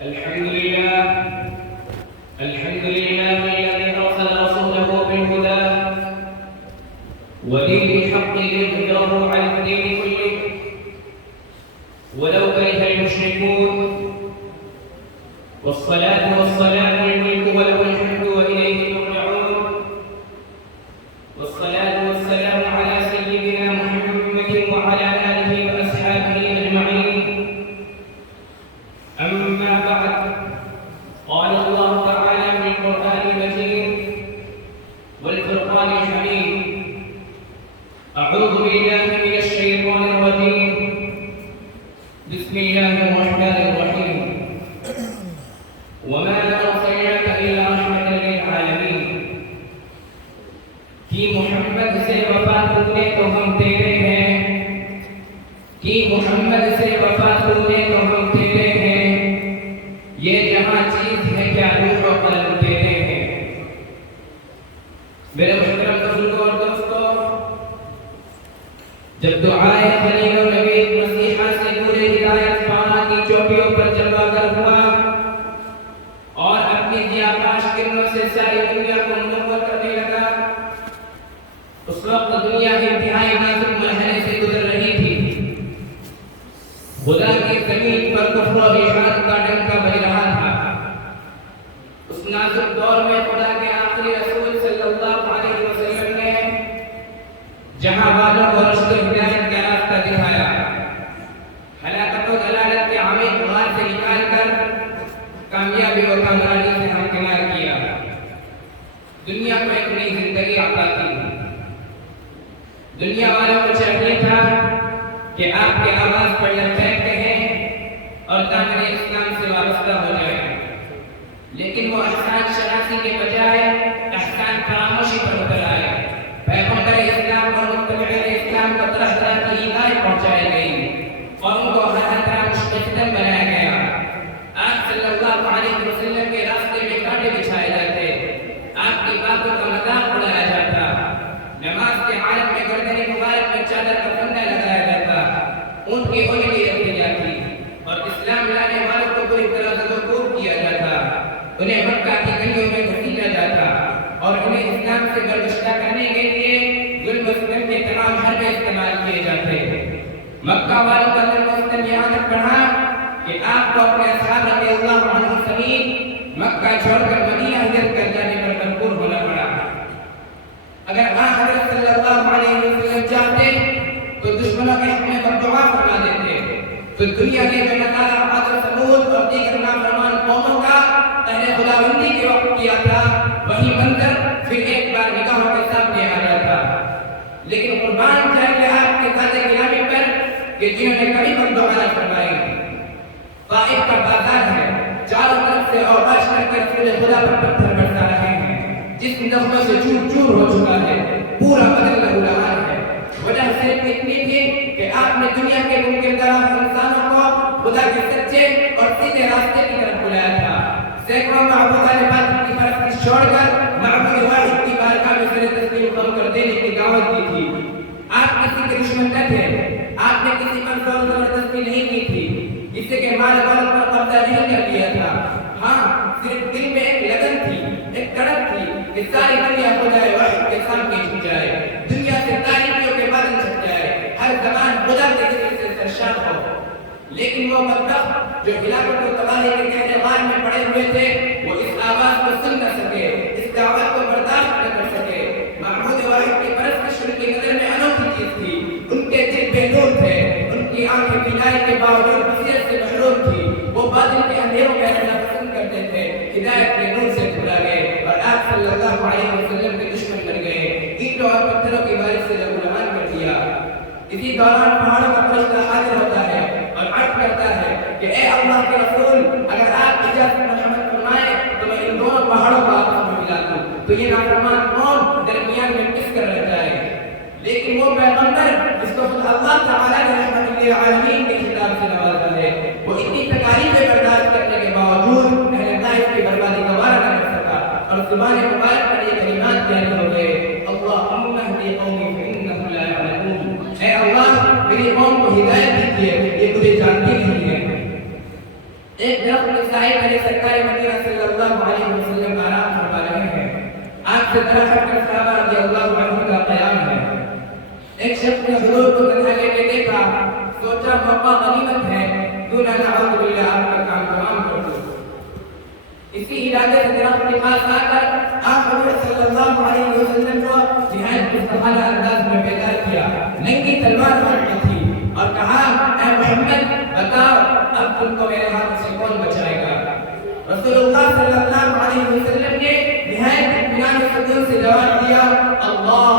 الحمد لله الحمد لله الذي أرسل رسوله بالهدى ودين الحق ليظهره على الدين كله ولو كره المشركون والصلاة والسلام الملك وله الحمد وإليه ترجعون والصلاة والسلام على سيدنا محمد وعلى آله وأصحابه أجمعين أما بعد قال الله تعالى في القرآن المجيد والفرقان الحميد أعوذ بالله من الشيطان الرجيم بسم الله الرحمن الرحيم وما أرسلناك إلا رحمة للعالمين کہ محمد سے وفا تم نے تو ہم تیرے ہیں کہ محمد سے وفا تم نے تو ہم تیرے ہیں یہ جہاں چیز ہے کیا روح و قلم تیرے ہیں۔ میرے محترم بزرگوں اور دوستوں، جب دعائے خلیل و نبی مسیحا سے پورے ہدایت پانا کی چوٹیوں پر چلوا کر ہوا اور اپنی ضیاءباش کرنوں سے ساری دنیا کو منور کرنے لگا، اس وقت دنیا انتہائی نازک مرحلے سے گزر رہی تھی۔ خدا کی زمین پر کفر و الحاد کا ڈنکا بج رہا تھا۔ اس نازک دور میں خدا کے آخری رسول صلی اللہ علیہ وسلم نے جہاں والوں کو رشد ہدایت کا راستہ دکھایا، ہلاکت و ضلالت کے عمیق غار سے نکال کر کامیابی اور کامیابی سے ہمکنار کیا، دنیا کو ایک نئی زندگی عطا کی۔ دنیا والوں کو چاہیے تھا کہ آپ کے آواز پر لبیک کہیں اور دامن اسلام سے وابستہ ہو جائیں، لیکن وہ احسان شناسی کے بجائے احسان فراموشی پر اتر آئے۔ پیغمبر اسلام اور متبعین اسلام کو طرح طرح کی ہدایت پہنچائی گئی اور ان کو ہر طرح مشتم بنایا گیا۔ آپ صلی اللہ علیہ وسلم کے راستے میں کانٹے بچھائے جاتے، آپ کی باتوں کا مذاق اڑایا جاتا، نماز کے عالم میں گردن مبارک میں چادر کا پھندا لگایا جاتا، ان کی انگلی رکھی جاتی اور اسلام لانے والوں کو بری طرح زدوکوب کیا جاتا، انہیں مکہ کی گلیوں میں گھسیٹا جاتا اور انہیں اسلام سے برگشتہ کرنے کے لیے ظلم و ستم کے تمام حربے استعمال کیے جاتے۔ مکہ والوں کا ظلم و ستم یہاں تک بڑھا کہ آپ کو اپنے اصحاب رضی اللہ عنہم سمیت مکہ چھوڑ کر مدینہ ہجرت کر جانے پر مجبور ہونا پڑا۔ اگر حضرت صلی اللہ علیہ وسلم چاہتے تو دشمنوں کے حق میں بددعا فرما دیتے، تو دنیا کے جو نکالا عاد و ثمود اور دیگر نافرمان قوموں کا اہل خداوندی کے وقت کیا تھا، وہی منظر پھر ایک بار نگاہوں کے سامنے آ جاتا۔ لیکن قربان جائے آپ کے ذات گرامی پر کہ جنہوں نے کبھی بددعا نہ فرمائی۔ طائف کا بازار ہے، چاروں طرف سے اوباش کر کے رسول خدا پر پتھر برسا رہے ہیں، جس نغموں سے چور چور ہو چکا ہے، پورا بدن لہولہان ہے۔ وجہ صرف اتنی تھی کہ آپ نے دنیا کے ممکن طرح انسانوں کو خدا کے سچے اور سیدھے راستے کی طرف بلایا تھا۔ سینکڑوں معبودان باطل کی پرستش چھوڑ کر معبود واحد کی بارگاہ میں سر تسلیم خم کر دینے کی دعوت دی تھی۔ آپ کسی کے دشمن نہ تھے، آپ نے کسی پر زور زبردستی نہیں کی تھی، کسی کے مال والوں پر قبضہ نہیں کر لیا تھا۔ ہاں، صرف دل میں ایک لگن تھی، ایک تڑپ تھی کہ ساری دنیا خدائے واحد کے سامنے جھک جائے، دنیا سے تاریکیوں کے بادل چھٹ جائے، ہر زبان خدا کے ذکر سے سرشار ہو۔ لیکن وہ بدبخت جو ہلاکت و تباہی کے گہرے غار میں پڑے ہوئے تھے، وہ اس آواز کو سن نہ سکے، اس دعوت کو برداشت نہ کر سکے۔ معبود واحد کی پرستش ان کی نظر میں انوکھی چیز تھی، ان کے دل بے نور تھے، ان کی آنکھیں بینائی کے باوجود بصیرت سے محروم تھی، وہ باطل کے اندھیروں میں رہنا پسند کرتے تھے، ہدایت کے نور سے بھلا گئے اور آپ صلی اللہ علیہ وسلم کے دشمن بن گئے، اینٹوں اور پتھروں کی بارش سے لہولہان کر دیا۔ اسی دوران پہاڑوں کا فرشتہ حاضر ہوتا ہے اور عرض کرتا ہے کہ اے اللہ کے رسول، اگر آپ اجازت مرحمت فرمائیں تو میں ان دونوں پہاڑوں کو آپس میں ملا دوں، تو یہ نافرمان قوم درمیان میں کس کر رہ جائے۔ لیکن وہ پیغمبر جس کو خود اللہ تعالیٰ نے رحمت للعالمین کے خطاب سے نوازا ہے، وہ اتنی تکالیفیں برداشت کرنے کے باوجود اہل طائف کی بربادی کا وعدہ نہ کر سکا اور زبان مبارک پر یہ کلمات جاری ہو گئے، اللہم اہدی قومی فانہم لا یعلمون، اے اللہ میری قوم کو ہدایت دیجیے، یہ مجھے جانتی نہیں ہے۔ ایک درخت साहिब मेरे सरकार मदीना सल्लल्लाहु अलैहि वसल्लम आराम फरमा रहे हैं। आंख से तरह हटकर सहाबा रज़ियल्लाहु अन्हुम का क़याम है। एक शख्स ने हुजूर को तन्हा लेटे देखा, सोचा मौका गनीमत है, क्यों ना नाउज़ुबिल्लाह आपका काम तमाम कर दूं। इसी इरादे से दरख्त के पास आकर आप हज़रत सल्लल्लाहु अलैहि वसल्लम को निहायत मुस्तफ़ाना अंदाज में बेदार किया। नंगी तलवार हाथ में थी और कहा, ऐ मोहम्मद बताओ अब तुमको मेरे हाथ से कौन बचाएगा। रसूलुल्लाह सल्लल्लाहु अलैहि वसल्लम ने निहायत इत्मीनान सुकून से जवाब दिया, अल्लाह।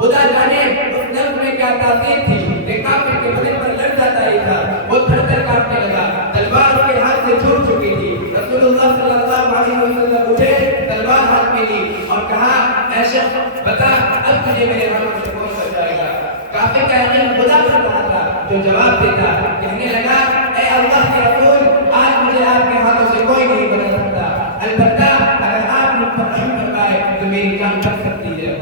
खुदा जाने उस लफ्ज़ में क्या तासीर थी कि काफिर के बदन पर लड़ जाता ही था। वो थर-थर कांपने लगा, तलवार उसके हाथ से छूट चुकी थी। रसूलुल्लाह सल्लल्लाहु अलैहि वसल्लम उठे, तलवार हाथ में ली और कहा, ऐ शख्स बता अब तुझे मेरे हाथ से कौन बचाएगा। काफिर का यकीन खुदा पर रहा था जो जवाब देता, कहने लगा, ऐ अल्लाह के रसूल, आज मुझे आपके हाथों से कोई नहीं बचा सकता, अलबत्ता अगर आप मुझ पर रहम फरमाए तो मेरी जान बच सकती है।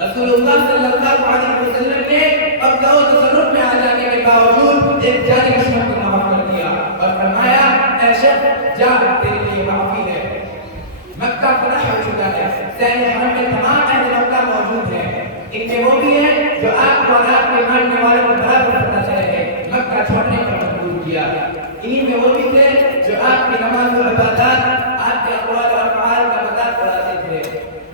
रसूलुल्लाह सल्लल्लाहु अलैहि वसल्लम ने अब दो तसर्रुफ में आ जाने के बावजूद एक जारी दुश्मन को माफ कर दिया और फरमाया, ऐ शख्स जा तेरे लिए माफी है। मक्का फतह हो चुका है, सैन्य हरम में तमाम अहले मक्का मौजूद हैं। इनमें वो भी हैं जो आपको और आपके मानने वालों को बराबर पता चले मक्का छोड़ने पर मजबूर किया। इन्हीं में वो भी थे जो आपकी नमाज और इबादत, आपके अक़वाल और अफ़आल का मज़ाक उड़ाते थे।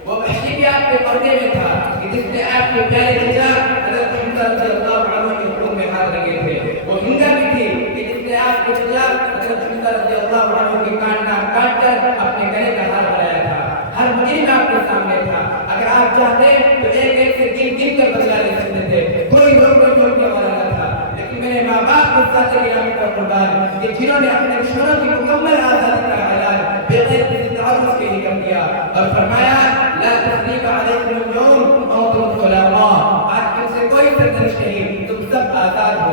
वो वहशी भी आपके पर्दे में था कि जिसने आपके प्यारे चचा हज़रत हमज़ा रज़ियल्लाहु अन्हु के हुक्म में हाथ रखे थे। वो हिंदा भी थी कि जिसने आपके चचा हज़रत हमज़ा रज़ियल्लाहु अन्हु के कान नाक काट कर अपने गले का हार बनाया था। हर मुजरिम आपके सामने था, अगर आप चाहते तो एक एक से गिन कर बदला ले सकते थे, कोई रोकने वाला न था। लेकिन मेरे माँ बाप को साथ गिराने का कुर्बान कि जिन्होंने अपने दुश्मनों की मुकम्मल आज़ादी का ऐलान बगैर किसी तारुज़ के ही कर दिया और फरमाया, ला तस्रीब अलैकुमुल यौम अंतुम खुलाफा, आज तुमसे कोई सरजनिश नहीं, तुम सब आज़ाद हो।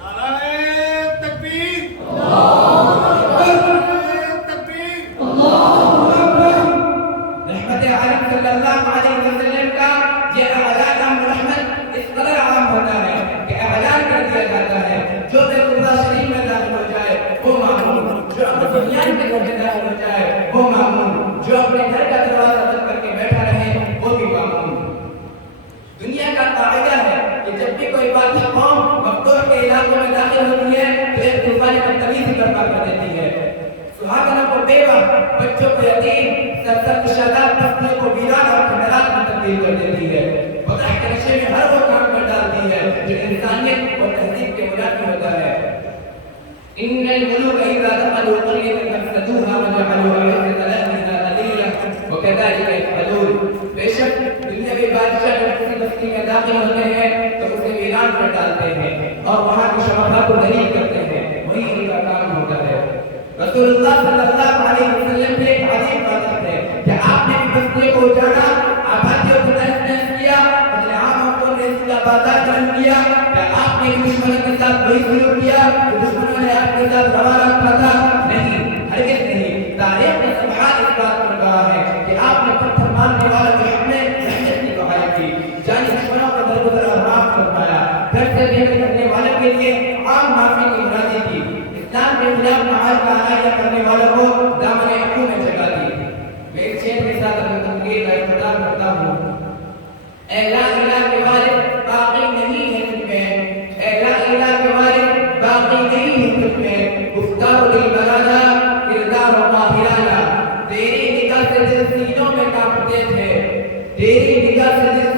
नारे तकबीर, अल्लाहु अकबर, तकबीर, अल्लाहु अकबर। रहमत आलम सल्लल्लाहु अलैहि वसल्लम का ये ऐलान रहमत इस कदर आम होता है कि ऐलान कर दिया जाता है, जो बैतुल्लाह शरीफ में दाखिल हो जाए वो मामून, जो अपने दुनिया के घर में दाखिल हो जाए वो मामून, जो अपने घर का दरवाजा बंद करके बैठा रहे वो भी मामून। दुनिया का कायदा है कि जब भी कोई बाकी कौम मफ्तूह के इलाकों में दाखिल होती है तो एक तूफान बदतमीजी बर्पा कर देती है। सुहागनों को बेवा, बच्चों को यतीम, सरसब्ज़ शादाब बस्तियों को वीरान और खंडहरात में तब्दील कर देती है। फतह के नशे में हर वो काम कर डालती है जो इंसानियत और तहजीब के मुनाफी होता है। इन्नल मुलूक इज़ा दखलू क़र्यतन अफ़सदूहा व जअलू अ'iज़्ज़त अहलिहा अज़ीला व कज़ालिक यफ़अलून। बेशक दुनियावी बादशाह जब किसी बस्ती में दाखिल होते हैं तो उसे वीरान कर डालते हैं और वहाँ की शोभा को दलील करते हैं, वही उनका काम होता है। रसूलुल्लाह सल्लल्लाहु अलैहि वसल्लम ने एक अजीब बात है कि आपने बस्तियों को उजाड़ा, आबादियों को तहस-नहस किया, अपने आमों को इसका बाजार गर्म किया, क्या आपने दुश्मनों के साथ वही सलूक किया जो दुश्मनों ने आपके साथ रवा रखा था? नहीं, हरगिज़ नहीं। तारीख़ में सफहात इस बात पर कहा है कि आपने पत्थर मारने वालों के हक़ में रहमत की दुआएं की, जानी दुश्मनों का दरगुजर माफ करवाया, घर से बेदखल करने वालों के लिए आम माफी की मुरादी की, इस्लाम के खिलाफ महाज का आया करने वालों को दामन अक़ू में जगा दी। मैं इस शेर के साथ अपनी तकरीर का इख्तिताम करता हूँ। ऐ ला इलाहा के वारिस बाक़ी नहीं है तुझ में, ऐ ला इलाहा के वारिस बाक़ी नहीं है तुझ में, गुफ्तार दिल बराना किरदार ताहिराना। तेरी निगाह से दिल सीनों में कांपते थे, तेरी निगाह से दिल